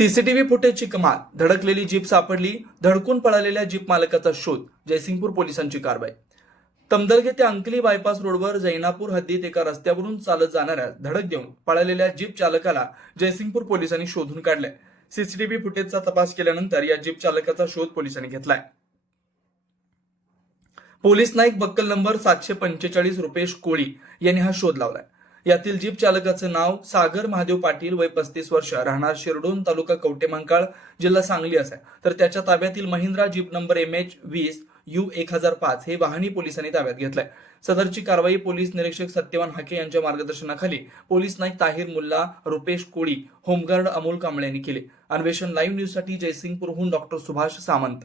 CCTV फुटेजची कमाल धडकलेली jeep सापडली धडकून पळालेल्या जीप मालकाचा शोध जयसिंगपूर पोलिसांची कारवाई. तमदलगे ते अंकली बायपास रोडवर जैनापूर हद्दीत एका रस्त्यावरून चालत जाणाऱ्या धडक देऊन पळालेल्या जीप चालकाला जयसिंगपूर पोलिसांनी शोधून काढलाय. सीसीटीव्ही फुटेजचा तपास केल्यानंतर या जीप चालकाचा शोध पोलिसांनी घेतलाय. पोलीस नाईक बक्कल नंबर सातशे पंचेचाळीस रुपेश कोळी यांनी हा शोध लावलाय. यातील जीप चालकाचं नाव सागर महादेव पाटील वय पस्तीस वर्ष राहणार शिरडोन तालुका कवटेमंकाळ जिल्हा सांगली असा तर त्याच्या ताब्यातील Mahindra jeep number M H वीस यू एक हजार पाच हे वाहनी पोलिसांनी ताब्यात घेतलंय. सदरची कारवाई पोलीस निरीक्षक सत्यवान हाके यांच्या मार्गदर्शनाखाली police Naik Tahir Mulla Rupesh Koli home guard Amol Kamble यांनी केले. अन्वेषण लाईव्ह न्यूजसाठी जयसिंगपूरहून डॉक्टर सुभाष सामंत.